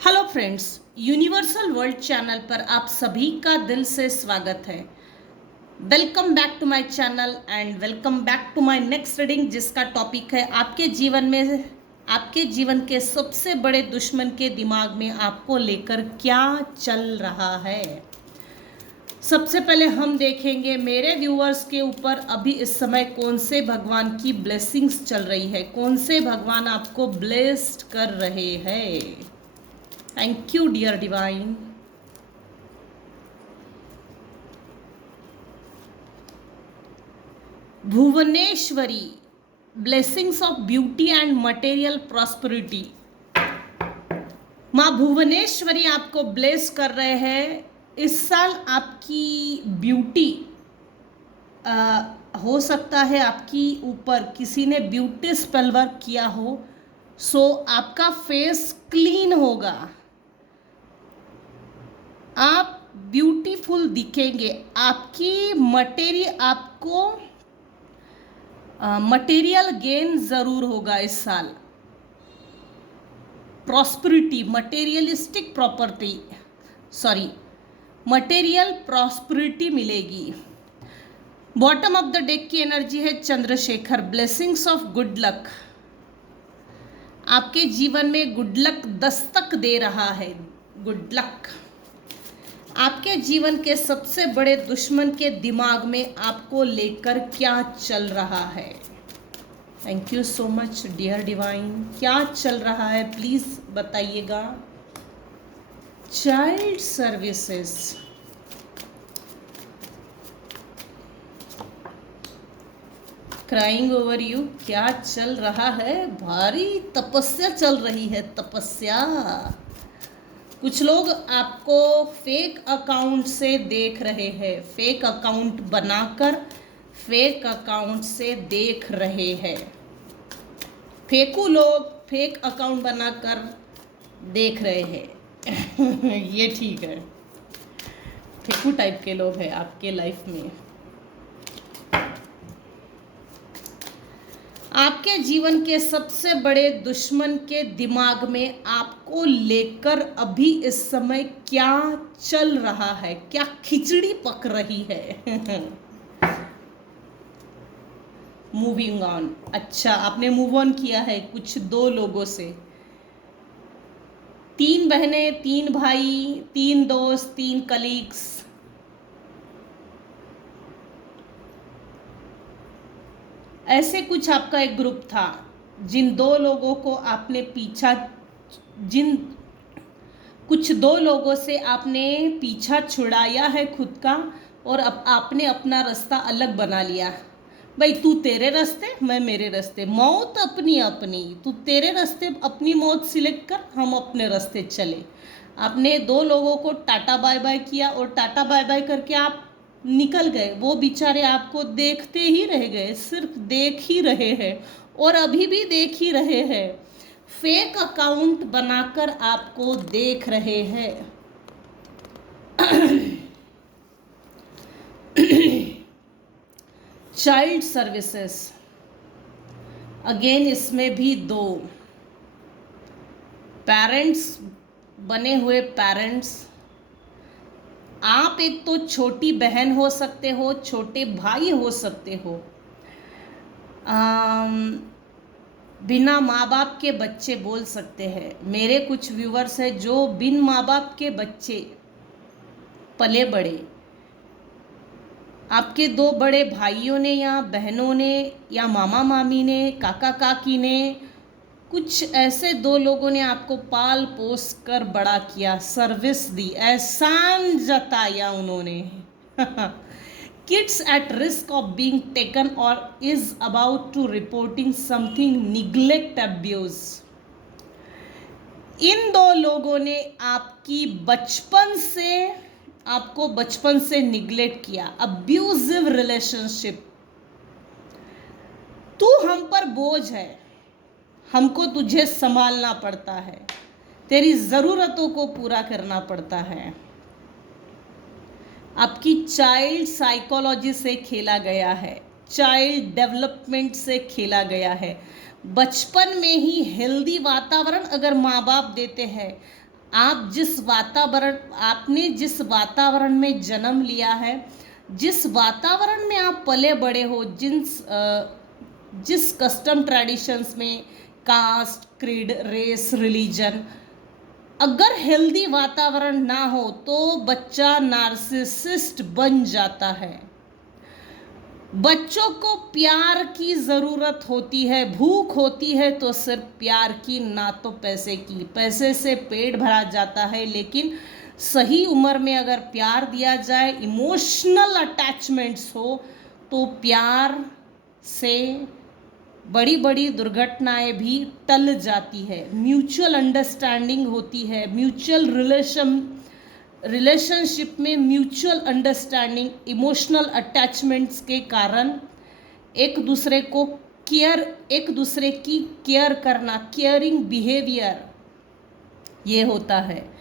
Hello friends, universal world channel पर आप सभी का दिल से स्वागत है। Welcome back to my channel and welcome back to my next reading, जिसका टॉपिक है आपके जीवन के सबसे बड़े दुश्मन के दिमाग में आपको लेकर क्या चल रहा है। सबसे पहले हम देखेंगे मेरे व्यूअर्स के ऊपर अभी इस समय कौन से भगवान की ब्लेसिंग्स चल रही है, कौन से भगवान आपको ब्लेस्ड कर रहे हैं। Thank you dear divine. Bhuvaneshwari, blessings of beauty and material prosperity. माँ भुवनेश्वरी आपको ब्लेस कर रहे हैं। इस साल आपकी ब्यूटी हो सकता है आपकी ऊपर किसी ने ब्यूटी स्पेल वर्क किया हो, सो आपका फेस क्लीन होगा, आप ब्यूटीफुल दिखेंगे। आपको मटेरियल गेन जरूर होगा इस साल। प्रॉस्पेरिटी, मटेरियल प्रॉस्पेरिटी मिलेगी। बॉटम ऑफ द डेक की एनर्जी है Chandrashekhar, blessings of good luck. आपके जीवन में गुड लक दस्तक दे रहा है। गुड लक आपके जीवन के सबसे बड़े दुश्मन के दिमाग में आपको लेकर क्या चल रहा है। Thank you so much dear divine. क्या चल रहा है प्लीज बताइएगा। Child services, crying over you, क्या चल रहा है। भारी तपस्या चल रही है, तपस्या। कुछ लोग आपको फेक अकाउंट से देख रहे हैं, फेक अकाउंट बनाकर फेक अकाउंट से देख रहे हैं। फेकू लोग फेक अकाउंट बनाकर देख रहे हैं। ये ठीक है, फेकू टाइप के लोग हैं आपके लाइफ में। आपके जीवन के सबसे बड़े दुश्मन के दिमाग में आपको लेकर अभी इस समय क्या चल रहा है, क्या खिचड़ी पक रही है। मूविंग ऑन, अच्छा आपने मूव ऑन किया है कुछ दो लोगों से। 3 बहनें, 3 भाई, 3 दोस्त, 3 कलीग्स। ऐसे कुछ आपका एक ग्रुप था जिन दो लोगों को आपने जिन कुछ दो लोगों से आपने पीछा छुड़ाया है खुद का, और अब आपने अपना रास्ता अलग बना लिया। भाई तू तेरे रास्ते, मैं मेरे रास्ते, मौत अपनी अपनी, तू तेरे रास्ते अपनी मौत सिलेक्ट कर, हम अपने रास्ते चले। आपने दो लोगों को टाटा बाय बाय किया और टाटा बाय बाय करके आप निकल गए। वो बेचारे आपको देखते ही रह गए, सिर्फ देख ही रहे हैं और अभी भी देख ही रहे हैं। फेक अकाउंट बनाकर आपको देख रहे हैं। चाइल्ड सर्विसेज, अगेन इसमें भी 2 पेरेंट्स, बने हुए पेरेंट्स। आप एक तो छोटी बहन हो सकते हो, छोटे भाई हो सकते हो। बिना माँ बाप के बच्चे बोल सकते हैं। मेरे कुछ व्यूवर्स हैं जो बिन माँ बाप के बच्चे पले बड़े। आपके 2 बड़े भाइयों ने या बहनों ने या मामा मामी ने, काका काकी ने, कुछ ऐसे 2 लोगों ने आपको पाल पोस कर बड़ा किया, सर्विस दी, एहसान जताया उन्होंने। Kids at risk of being taken और is about to reporting something neglect abuse. इन 2 लोगों ने आपको बचपन से निग्लेक्ट किया, अब्यूजिव रिलेशनशिप। तू हम पर बोझ है, हमको तुझे संभालना पड़ता है, तेरी ज़रूरतों को पूरा करना पड़ता है। आपकी चाइल्ड साइकोलॉजी से खेला गया है, चाइल्ड डेवलपमेंट से खेला गया है। बचपन में ही हेल्दी वातावरण अगर माँ बाप देते हैं, आपने जिस वातावरण में जन्म लिया है, जिस वातावरण में आप पले बड़े हो, जिस कस्टम ट्रेडिशंस में, कास्ट, क्रीड, रेस, रिलीजन, अगर हेल्दी वातावरण ना हो तो बच्चा नार्सिसिस्ट बन जाता है। बच्चों को प्यार की ज़रूरत होती है, भूख होती है तो सिर्फ प्यार की, ना तो पैसे की। पैसे से पेट भरा जाता है, लेकिन सही उम्र में अगर प्यार दिया जाए, इमोशनल अटैचमेंट्स हो, तो प्यार से बड़ी बड़ी दुर्घटनाएं भी टल जाती है। म्यूचुअल अंडरस्टैंडिंग होती है, म्यूचुअल रिलेशनशिप में म्यूचुअल अंडरस्टैंडिंग, इमोशनल अटैचमेंट्स के कारण एक दूसरे की केयर करना, केयरिंग बिहेवियर, ये होता है।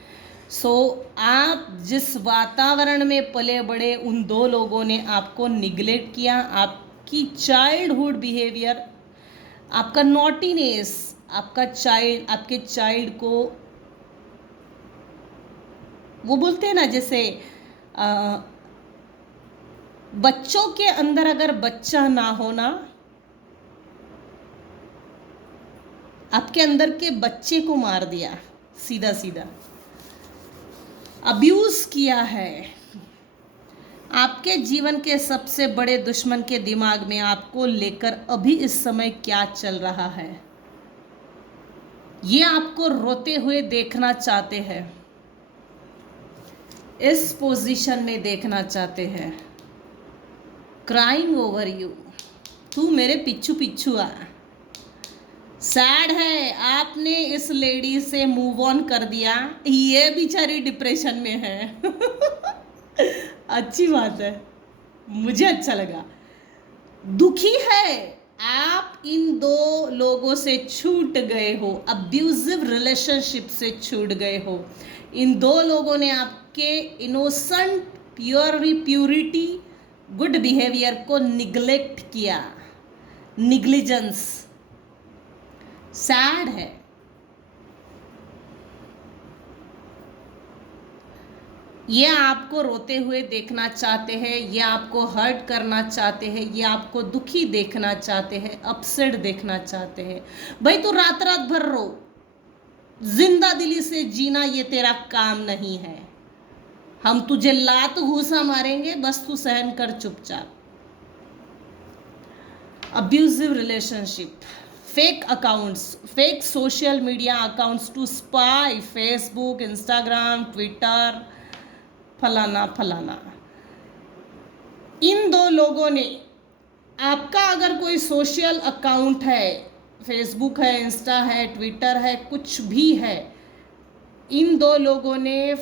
आप जिस वातावरण में पले बड़े, उन दो लोगों ने आपको निग्लेक्ट किया, आपकी चाइल्डहुड बिहेवियर, आपका नॉटीनेस, आपके चाइल्ड को, वो बोलते हैं ना, जैसे बच्चों के अंदर अगर बच्चा ना होना, आपके अंदर के बच्चे को मार दिया, सीधा सीधा अब्यूज किया है। आपके जीवन के सबसे बड़े दुश्मन के दिमाग में आपको लेकर अभी इस समय क्या चल रहा है, ये आपको रोते हुए देखना चाहते हैं, इस पोजीशन में देखना चाहते हैं, क्राइंग ओवर यू, तू मेरे पिच्छू पिच्छू आ। सैड है, आपने इस लेडी से मूव ऑन कर दिया, ये बेचारी डिप्रेशन में है। अच्छी बात है, मुझे अच्छा लगा। दुखी है, आप इन दो लोगों से छूट गए हो, अब्यूजिव रिलेशनशिप से छूट गए हो। इन दो लोगों ने आपके इनोसेंट प्यूरिटी, गुड बिहेवियर को निग्लेक्ट किया, निग्लिजेंस। सैड है। ये आपको रोते हुए देखना चाहते हैं, ये आपको हर्ट करना चाहते हैं, ये आपको दुखी देखना चाहते हैं, अपसेट देखना चाहते हैं। भाई तू रात रात भर रो, जिंदा दिली से जीना ये तेरा काम नहीं है। हम तुझे लात घूसा मारेंगे, बस तू सहन कर चुपचाप। Abusive relationship, fake accounts, fake social media accounts to spy, Facebook, Instagram, Twitter, फलाना फलाना। इन दो लोगों ने, आपका अगर कोई सोशल अकाउंट है, फेसबुक है, इंस्टा है, ट्विटर है, कुछ भी है, इन दो लोगों ने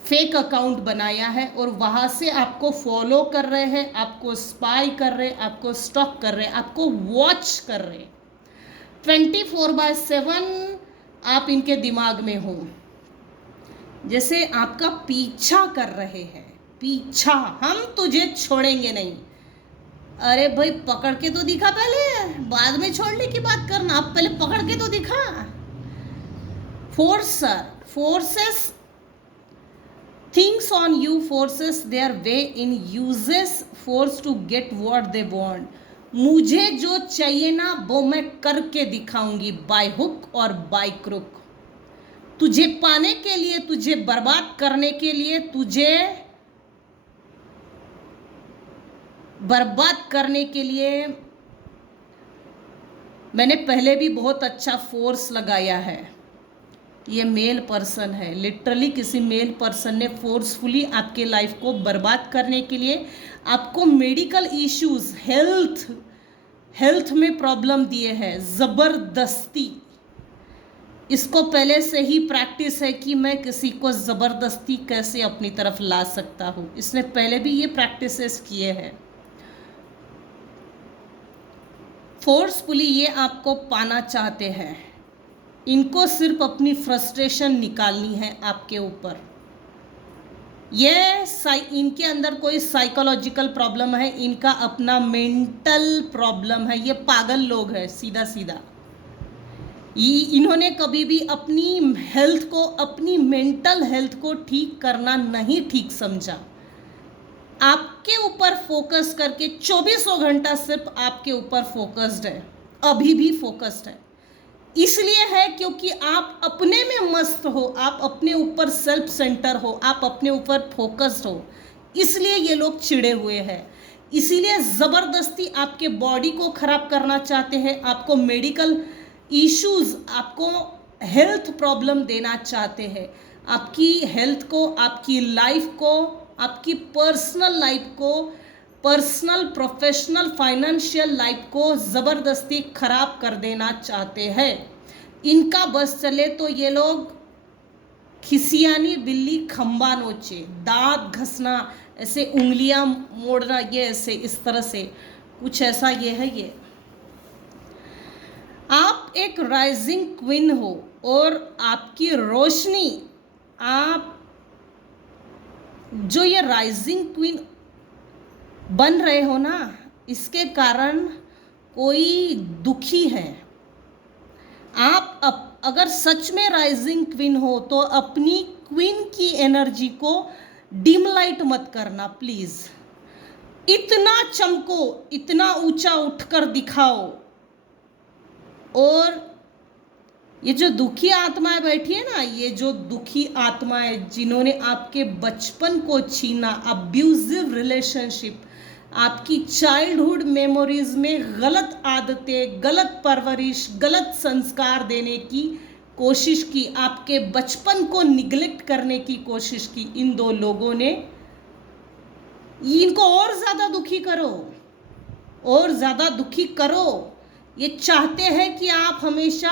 फेक अकाउंट बनाया है और वहाँ से आपको फॉलो कर रहे हैं, आपको स्पाई कर रहे हैं, आपको स्टॉक कर रहे हैं, आपको वॉच कर रहे हैं। 24/7 आप इनके दिमाग में हो, जैसे आपका पीछा कर रहे हैं। पीछा, हम तुझे छोड़ेंगे नहीं। अरे भाई पकड़ के तो दिखा पहले, बाद में छोड़ने की बात करना, अब पहले पकड़ के तो दिखा। Forces thinks on you, forces their way in, uses force to get what they want. मुझे जो चाहिए ना वो मैं करके दिखाऊंगी, बाय हुक और बाय क्रुक। तुझे पाने के लिए, तुझे बर्बाद करने के लिए, तुझे बर्बाद करने के लिए मैंने पहले भी बहुत अच्छा फोर्स लगाया है। ये मेल पर्सन है, लिटरली किसी मेल पर्सन ने फोर्सफुली आपके लाइफ को बर्बाद करने के लिए आपको मेडिकल इश्यूज, हेल्थ में प्रॉब्लम दिए हैं ज़बरदस्ती। इसको पहले से ही प्रैक्टिस है कि मैं किसी को ज़बरदस्ती कैसे अपनी तरफ ला सकता हूँ, इसने पहले भी ये प्रैक्टिसेस किए हैं। फोर्सफुली ये आपको पाना चाहते हैं, इनको सिर्फ अपनी फ्रस्ट्रेशन निकालनी है आपके ऊपर। इनके अंदर कोई साइकोलॉजिकल प्रॉब्लम है, इनका अपना मेंटल प्रॉब्लम है, ये पागल लोग हैं सीधा सीधा। इन्होंने कभी भी अपनी हेल्थ को, अपनी मेंटल हेल्थ को ठीक करना नहीं ठीक समझा। आपके ऊपर फोकस करके 24 घंटा सिर्फ आपके ऊपर फोकस्ड है, अभी भी फोकस्ड है। इसलिए है क्योंकि आप अपने में मस्त हो, आप अपने ऊपर सेल्फ सेंटर हो, आप अपने ऊपर फोकस्ड हो, इसलिए ये लोग चिढ़े हुए हैं। इसीलिए ज़बरदस्ती आपके बॉडी को ख़राब करना चाहते हैं, आपको मेडिकल इश्यूज़, आपको हेल्थ प्रॉब्लम देना चाहते हैं। आपकी हेल्थ को, आपकी लाइफ को, आपकी पर्सनल लाइफ को, पर्सनल, प्रोफेशनल, फाइनेंशियल लाइफ को ज़बरदस्ती खराब कर देना चाहते हैं। इनका बस चले तो ये लोग खिसियानी बिल्ली खंबा नोचे, दांत घसना, ऐसे उंगलियां मोड़ना, ये ऐसे इस तरह से कुछ ऐसा ये है। ये आप एक राइजिंग क्वीन हो और आपकी रोशनी, आप जो ये राइजिंग क्वीन बन रहे हो ना, इसके कारण कोई दुखी है। आप अगर सच में राइजिंग क्वीन हो तो अपनी क्वीन की एनर्जी को डिम लाइट मत करना प्लीज। इतना चमको, इतना ऊंचा उठकर दिखाओ। और ये जो दुखी आत्माएं बैठी है ना, ये जो दुखी आत्माएं जिन्होंने आपके बचपन को छीना, अब्यूजिव रिलेशनशिप, आपकी चाइल्डहुड मेमोरीज में गलत आदतें, गलत परवरिश, गलत संस्कार देने की कोशिश की, आपके बचपन को निगलेक्ट करने की कोशिश की, इन दो लोगों ने, इनको और ज़्यादा दुखी करो, और ज़्यादा दुखी करो। ये चाहते हैं कि आप हमेशा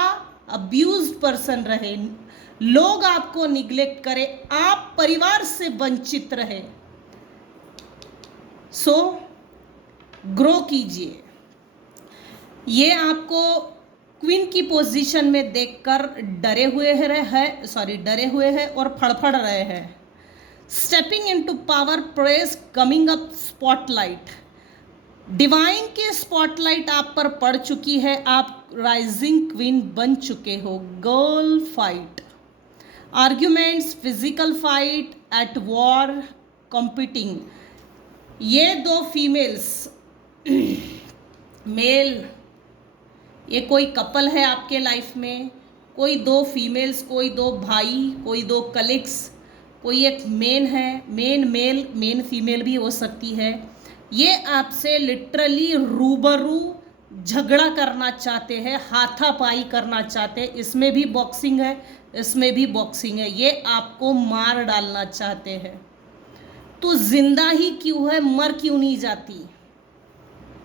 अब्यूज्ड पर्सन रहे, लोग आपको निगलेक्ट करें, आप परिवार से वंचित रहे। सो ग्रो कीजिए। ये आपको क्वीन की पोजीशन में देखकर डरे हुए हैं और फड़फड़ रहे हैं। Stepping into power, press, coming up spotlight, divine के स्पॉटलाइट आप पर पड़ चुकी है, आप राइजिंग क्वीन बन चुके हो। Girl fight, arguments, physical fight, at war, competing. ये दो फीमेल्स, मेल, ये कोई कपल है आपके लाइफ में, कोई दो फीमेल्स, कोई दो भाई, कोई दो कलीग्स, कोई एक मेन है, मेन मेल, मेन फीमेल भी हो सकती है। ये आपसे लिटरली रूबरू झगड़ा करना चाहते हैं, हाथापाई करना चाहते हैं। इसमें भी बॉक्सिंग है, इसमें भी बॉक्सिंग है। ये आपको मार डालना चाहते हैं। तो जिंदा ही क्यों है, मर क्यों नहीं जाती,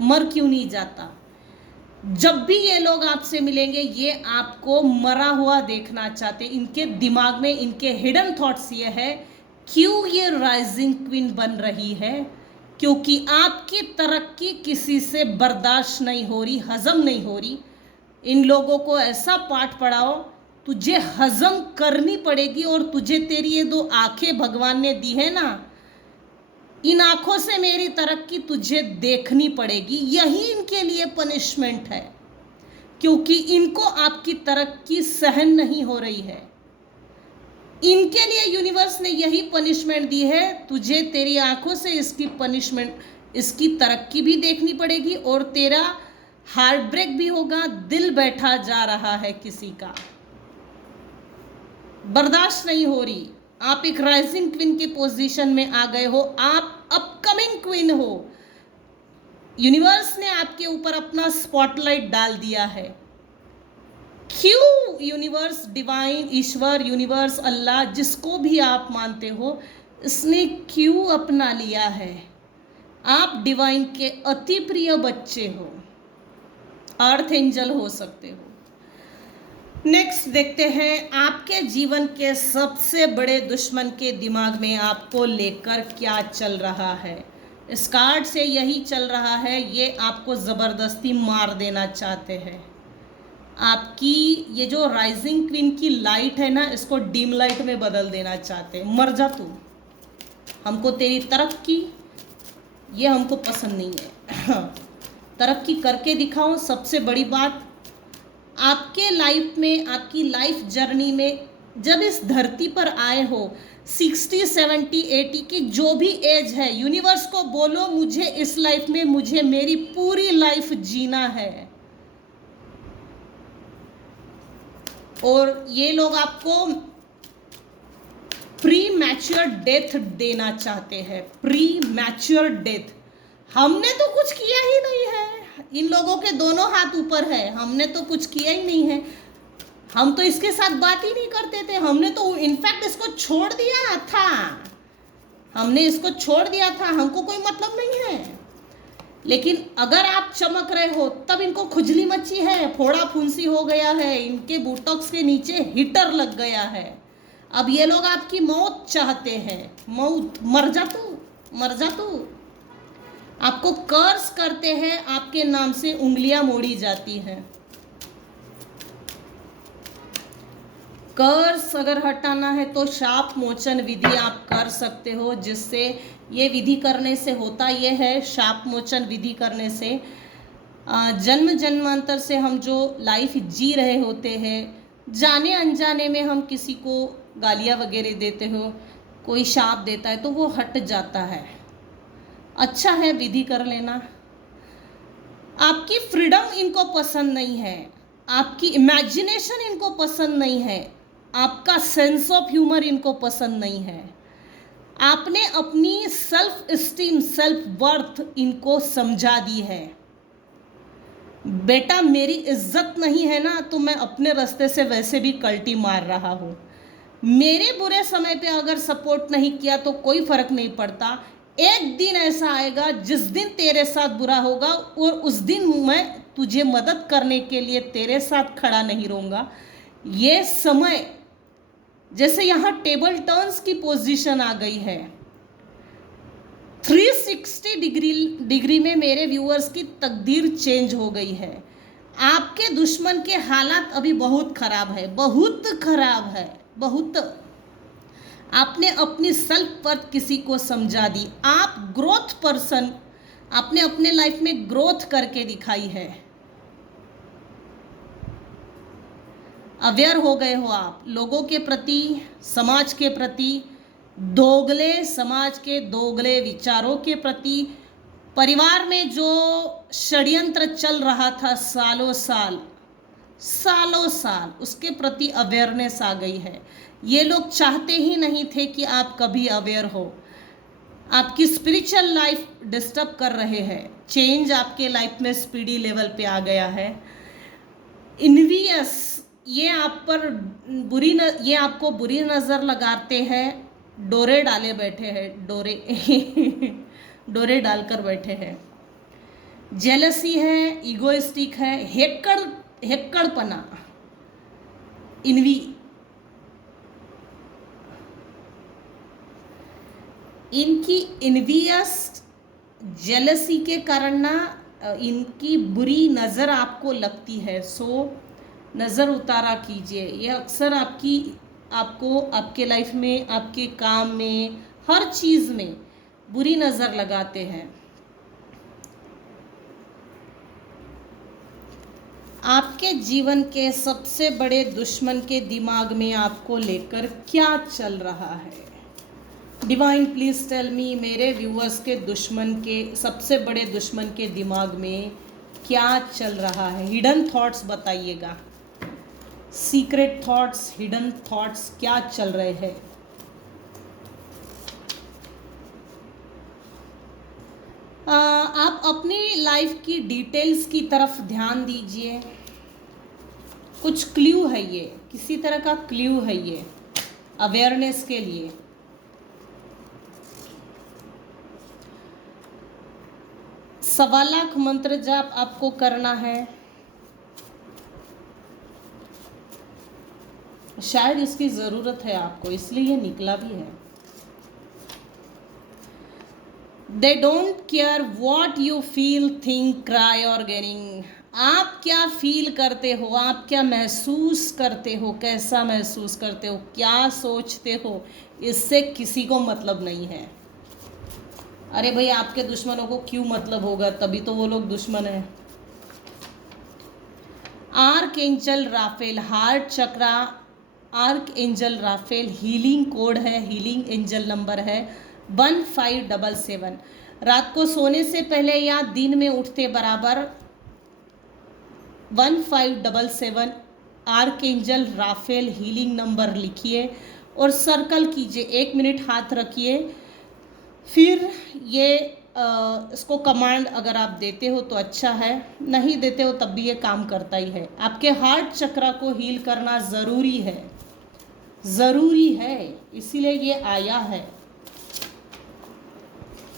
मर क्यों नहीं जाता? जब भी ये लोग आपसे मिलेंगे, ये आपको मरा हुआ देखना चाहते। इनके दिमाग में, इनके हिडन थॉट्स ये है, क्यों ये राइजिंग क्वीन बन रही है? क्योंकि आपकी तरक्की किसी से बर्दाश्त नहीं हो रही, हजम नहीं हो रही। इन लोगों को ऐसा पाठ पढ़ाओ, तुझे हजम करनी पड़ेगी। और तुझे तेरी ये दो आंखें भगवान ने दी है ना, इन आंखों से मेरी तरक्की तुझे देखनी पड़ेगी। यही इनके लिए पनिशमेंट है, क्योंकि इनको आपकी तरक्की सहन नहीं हो रही है। इनके लिए यूनिवर्स ने यही पनिशमेंट दी है, तुझे तेरी आंखों से इसकी पनिशमेंट, इसकी तरक्की भी देखनी पड़ेगी, और तेरा हार्ट ब्रेक भी होगा। दिल बैठा जा रहा है किसी का, बर्दाश्त नहीं हो रही। आप एक राइजिंग क्वीन के पोजीशन में आ गए हो, आप अपकमिंग क्वीन हो। यूनिवर्स ने आपके ऊपर अपना स्पॉटलाइट डाल दिया है। क्यों यूनिवर्स, डिवाइन, ईश्वर, यूनिवर्स, अल्लाह, जिसको भी आप मानते हो, इसने क्यों अपना लिया है? आप डिवाइन के अति प्रिय बच्चे हो, अर्थ एंजल हो सकते हो। नेक्स्ट देखते हैं आपके जीवन के सबसे बड़े दुश्मन के दिमाग में आपको लेकर क्या चल रहा है। इस कार्ड से यही चल रहा है, ये आपको ज़बरदस्ती मार देना चाहते हैं। आपकी ये जो राइजिंग क्वीन की लाइट है ना, इसको डिम लाइट में बदल देना चाहते हैं। मर जा तू, हमको तेरी तरक्की ये हमको पसंद नहीं है। तरक्की करके दिखाओ। सबसे बड़ी बात, आपके लाइफ में, आपकी लाइफ जर्नी में जब इस धरती पर आए हो, 60, 70, 80 की जो भी एज है, यूनिवर्स को बोलो मुझे इस लाइफ में, मुझे मेरी पूरी लाइफ जीना है। और ये लोग आपको प्री मैच्योर डेथ देना चाहते हैं, प्री मैच्योर डेथ। हमने तो कुछ किया ही नहीं है, इन लोगों के दोनों हाथ ऊपर है, हमने तो कुछ किया ही नहीं है, हम तो इसके साथ बात ही नहीं करते थे, हमने तो इनफैक्ट इसको छोड़ दिया था, हमने इसको छोड़ दिया था, हमको कोई मतलब नहीं है। लेकिन अगर आप चमक रहे हो तब इनको खुजली मची है, फोड़ा फुंसी हो गया है, इनके बोटॉक्स के नीचे हीटर लग गया है। अब ये लोग आपकी मौत चाहते हैं, मौत, मर जा तू, मर जा तू। आपको कर्स करते हैं, आपके नाम से उंगलियां मोड़ी जाती हैं। कर्स अगर हटाना है तो शाप मोचन विधि आप कर सकते हो, जिससे ये विधि करने से होता ये है, शाप मोचन विधि करने से जन्म जन्मांतर से हम जो लाइफ जी रहे होते हैं, जाने अनजाने में हम किसी को गालियाँ वगैरह देते हो, कोई शाप देता है तो वो हट जाता है। अच्छा है विधि कर लेना। आपकी फ्रीडम इनको पसंद नहीं है, आपकी इमेजिनेशन इनको पसंद नहीं है, आपका सेंस ऑफ ह्यूमर इनको पसंद नहीं है। आपने अपनी सेल्फ एस्टीम, सेल्फ वर्थ इनको समझा दी है। बेटा मेरी इज्जत नहीं है ना, तो मैं अपने रास्ते से वैसे भी कल्टी मार रहा हूँ। मेरे बुरे समय पे अगर सपोर्ट नहीं किया तो कोई फर्क नहीं पड़ता। एक दिन ऐसा आएगा जिस दिन तेरे साथ बुरा होगा और उस दिन मैं तुझे मदद करने के लिए तेरे साथ खड़ा नहीं रहूँगा। ये समय, जैसे यहाँ टेबल टर्न्स की पोजीशन आ गई है, 360 डिग्री में मेरे व्यूअर्स की तकदीर चेंज हो गई है। आपके दुश्मन के हालात अभी बहुत खराब है, बहुत खराब है, बहुत। आपने अपनी सेल्फ वर्थ किसी को समझा दी। आप ग्रोथ पर्सन, आपने अपने लाइफ में ग्रोथ करके दिखाई है। अवेयर हो गए हो आप लोगों के प्रति, समाज के प्रति, दोगले समाज के दोगले विचारों के प्रति, परिवार में जो षड्यंत्र चल रहा था सालों साल, उसके प्रति अवेयरनेस आ गई है। ये लोग चाहते ही नहीं थे कि आप कभी अवेयर हो। आपकी स्पिरिचुअल लाइफ डिस्टर्ब कर रहे हैं। चेंज आपके लाइफ में स्पीडी लेवल पे आ गया है। इन्वियस, ये आप पर ये आपको बुरी नज़र लगाते हैं। डोरे डाले बैठे हैं, डोरे डोरे डालकर बैठे हैं। जेलसी है, इगोइस्टिक है, हेक्कड़पना, इनकी इन्वियस जेलसी के कारण ना इनकी बुरी नज़र आपको लगती है। सो नज़र उतारा कीजिए। ये अक्सर आपको आपके लाइफ में, आपके काम में, हर चीज़ में बुरी नज़र लगाते हैं। आपके जीवन के सबसे बड़े दुश्मन के दिमाग में आपको लेकर क्या चल रहा है? डिवाइन प्लीज टेल मी, मेरे व्यूअर्स के दुश्मन के, सबसे बड़े दुश्मन के दिमाग में क्या चल रहा है? हिडन थॉट्स बताइएगा। सीक्रेट थॉट्स, हिडन थॉट्स क्या चल रहे हैं? आप अपनी लाइफ की डिटेल्स की तरफ ध्यान दीजिए। कुछ क्ल्यू है ये, किसी तरह का क्ल्यू है ये अवेयरनेस के लिए। सवा लाख मंत्र जाप आपको करना है। शायद इसकी ज़रूरत है आपको, इसलिए ये निकला भी है। They don't care what you feel, think, cry or getting. आप क्या फील करते हो, आप क्या महसूस करते हो, कैसा महसूस करते हो, क्या सोचते हो, इससे किसी को मतलब नहीं है। अरे भाई, आपके दुश्मनों को क्यों मतलब होगा? तभी तो वो लोग दुश्मन हैं। Arch angel Raphael heart chakra, arch angel Raphael healing code है, हीलिंग एंजल नंबर है 1577। रात को सोने से पहले या दिन में उठते बराबर 1577 arc angel Raphael healing number लिखिए और सर्कल कीजिए, 1 मिनट हाथ रखिए। फिर ये इसको कमांड अगर आप देते हो तो अच्छा है, नहीं देते हो तब भी ये काम करता ही है। आपके हार्ट चक्रा को हील करना ज़रूरी है, ज़रूरी है, इसीलिए ये आया है।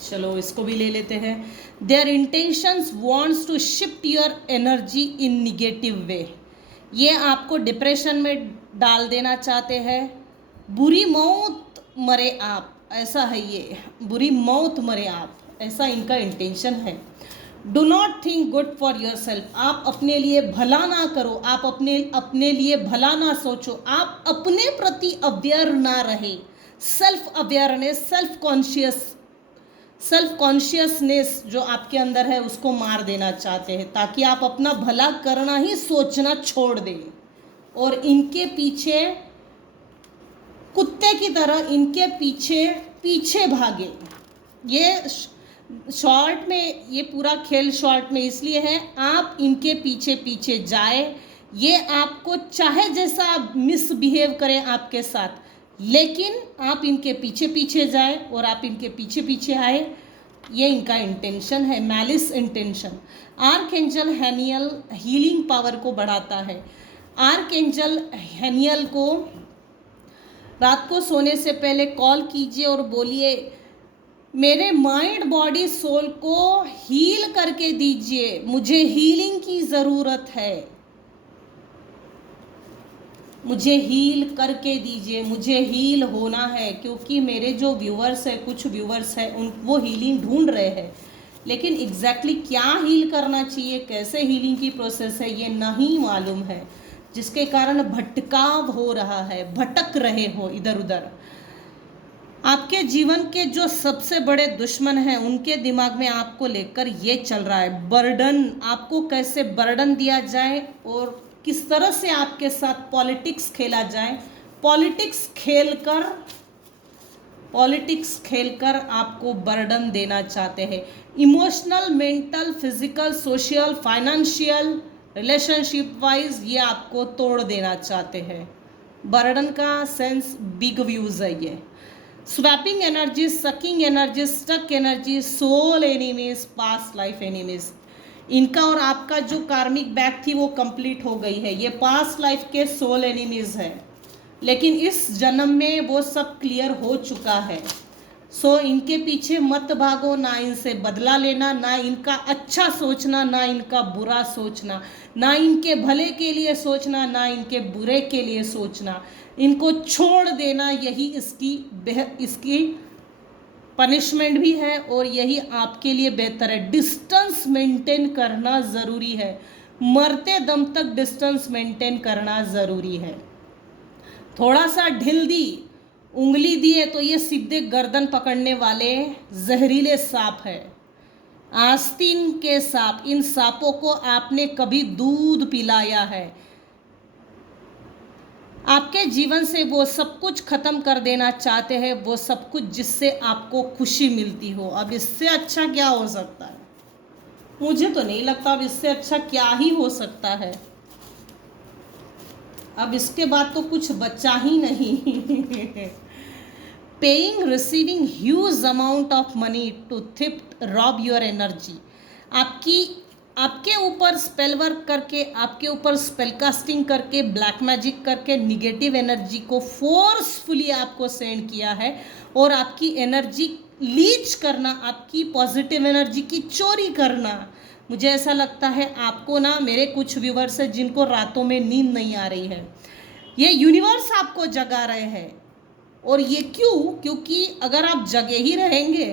चलो इसको भी ले लेते हैं। Their intentions wants to shift your energy in negative way. ये आपको डिप्रेशन में डाल देना चाहते हैं। बुरी मौत मरे आप, ऐसा है ये, बुरी मौत मरे आप, ऐसा इनका इंटेंशन है। Do not think good for your self. आप अपने लिए भला ना करो, आप अपने लिए भला ना सोचो, आप अपने प्रति अवेयर ना रहे। सेल्फ अवेयरनेस, सेल्फ कॉन्शियसनेस जो आपके अंदर है उसको मार देना चाहते हैं, ताकि आप अपना भला करना ही सोचना छोड़ दें और इनके पीछे कुत्ते की तरह इनके पीछे पीछे भागे। ये शॉर्ट में, ये पूरा खेल शॉर्ट में इसलिए है, आप इनके पीछे पीछे जाए। ये आपको चाहे जैसा मिसबिहेव करें आपके साथ, लेकिन आप इनके पीछे पीछे जाए और आप इनके पीछे पीछे आए, ये इनका इंटेंशन है, malice intention. Arch angel Haniel healing power को बढ़ाता है। आर्क एंजल हैनियल को रात को सोने से पहले कॉल कीजिए और बोलिए, मेरे माइंड बॉडी सोल को हील करके दीजिए, मुझे हीलिंग की ज़रूरत है, मुझे हील करके दीजिए, मुझे हील होना है। क्योंकि मेरे जो व्यूअर्स है, कुछ व्यूअर्स हैं, वो हीलिंग ढूंढ रहे हैं, लेकिन एग्जैक्टली क्या हील करना चाहिए, कैसे हीलिंग की प्रोसेस है, ये नहीं मालूम है, जिसके कारण भटकाव हो रहा है, भटक रहे हो इधर उधर। आपके जीवन के जो सबसे बड़े दुश्मन हैं उनके दिमाग में आपको लेकर ये चल रहा है बर्डन, आपको कैसे बर्डन दिया जाए और किस तरह से आपके साथ पॉलिटिक्स खेला जाए। पॉलिटिक्स खेलकर आपको बर्डन देना चाहते हैं। Emotional, mental, physical, social, financial, relationship wise ये आपको तोड़ देना चाहते हैं। बर्डन का सेंस बिग व्यूज है ये। Swapping energy, sucking energy, stuck energy, soul enemies, past life enemies, इनका और आपका जो कार्मिक बैग थी वो कंप्लीट हो गई है। ये पास्ट लाइफ के सोल एनिमीज है, लेकिन इस जन्म में वो सब क्लियर हो चुका है। सो इनके पीछे मत भागो, ना इनसे बदला लेना, ना इनका अच्छा सोचना, ना इनका बुरा सोचना, ना इनके भले के लिए सोचना, ना इनके बुरे के लिए सोचना, इनको छोड़ देना, यही इसकी पनिशमेंट भी है और यही आपके लिए बेहतर है। डिस्टेंस मेंटेन करना ज़रूरी है, मरते दम तक डिस्टेंस मेंटेन करना ज़रूरी है। थोड़ा सा ढिल दी, उंगली दिए तो ये सीधे गर्दन पकड़ने वाले जहरीले सांप है, आस्तीन के सांप। इन सांपों को आपने कभी दूध पिलाया है? आपके जीवन से वो सब कुछ खत्म कर देना चाहते हैं, वो सब कुछ जिससे आपको खुशी मिलती हो। अब इससे अच्छा क्या हो सकता है? मुझे तो नहीं लगता अब इससे अच्छा क्या ही हो सकता है। अब इसके बाद तो कुछ बचा ही नहीं। Paying, receiving huge amount of money to theft, rob your energy. आपके ऊपर स्पेल वर्क करके, आपके ऊपर स्पेल कास्टिंग करके, ब्लैक मैजिक करके निगेटिव एनर्जी को फोर्सफुली आपको सेंड किया है और आपकी एनर्जी लीच करना, आपकी पॉजिटिव एनर्जी की चोरी करना। मुझे ऐसा लगता है आपको ना, मेरे कुछ व्यूवर्स हैं जिनको रातों में नींद नहीं आ रही है, ये यूनिवर्स आपको जगा रहे हैं। और ये क्यों? क्योंकि अगर आप जगे ही रहेंगे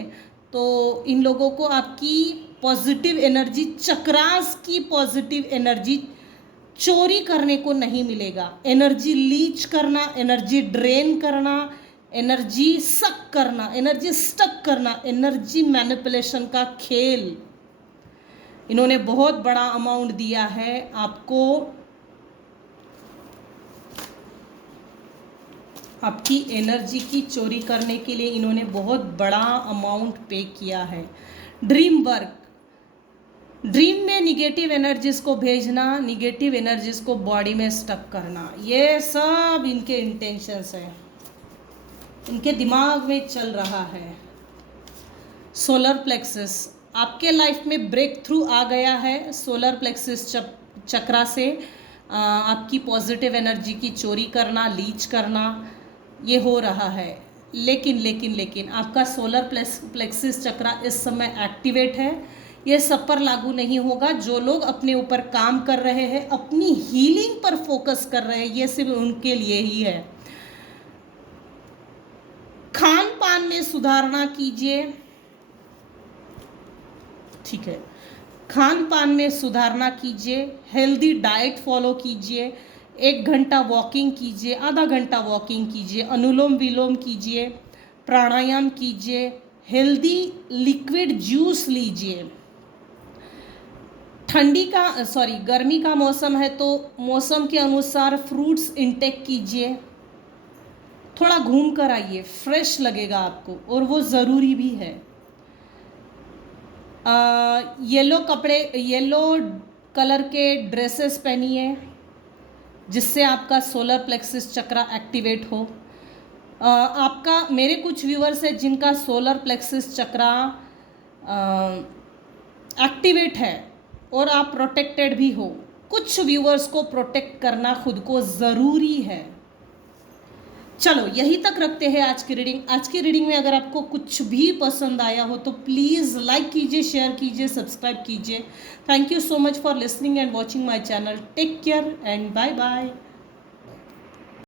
तो इन लोगों को आपकी पॉजिटिव एनर्जी, चक्रास की पॉजिटिव एनर्जी चोरी करने को नहीं मिलेगा। एनर्जी लीच करना, एनर्जी ड्रेन करना, एनर्जी सक करना, एनर्जी स्टक करना, एनर्जी मैनिपुलेशन का खेल। इन्होंने बहुत बड़ा अमाउंट दिया है आपको आपकी एनर्जी की चोरी करने के लिए इन्होंने बहुत बड़ा अमाउंट पे किया है। ड्रीम वर्क, ड्रीम में निगेटिव एनर्जीज को भेजना, निगेटिव एनर्जीज को बॉडी में स्टक करना, ये सब इनके इंटेंशंस हैं, इनके दिमाग में चल रहा है। सोलर प्लेक्सस, आपके लाइफ में ब्रेक थ्रू आ गया है सोलर प्लेक्सस चक्रा से। आपकी पॉजिटिव एनर्जी की चोरी करना, लीच करना, ये हो रहा है। लेकिन आपका सोलर प्लेक्सस चक्रा इस समय एक्टिवेट है। ये सब पर लागू नहीं होगा। जो लोग अपने ऊपर काम कर रहे हैं, अपनी हीलिंग पर फोकस कर रहे हैं, ये सिर्फ उनके लिए ही है। खान पान में सुधारना कीजिए, ठीक है, खान पान में सुधारना कीजिए, हेल्दी डाइट फॉलो कीजिए, 1 घंटा वॉकिंग कीजिए, आधा घंटा वॉकिंग कीजिए, अनुलोम विलोम कीजिए, प्राणायाम कीजिए, हेल्दी लिक्विड जूस लीजिए। गर्मी का मौसम है तो मौसम के अनुसार फ्रूट्स इंटेक कीजिए। थोड़ा घूम कर आइए, फ्रेश लगेगा आपको, और वो ज़रूरी भी है। येलो कलर के ड्रेसेस पहनिए, जिससे आपका सोलर प्लेक्सस चक्रा एक्टिवेट हो। आपका, मेरे कुछ व्यूअर्स हैं जिनका सोलर प्लेक्सस चक्रा एक्टिवेट है और आप प्रोटेक्टेड भी हो। कुछ व्यूअर्स को प्रोटेक्ट करना खुद को ज़रूरी है। चलो, यही तक रखते हैं आज की रीडिंग। आज की रीडिंग में अगर आपको कुछ भी पसंद आया हो तो प्लीज़ लाइक कीजिए, शेयर कीजिए, सब्सक्राइब कीजिए। Thank you so much for listening and watching my channel. Take care and bye bye.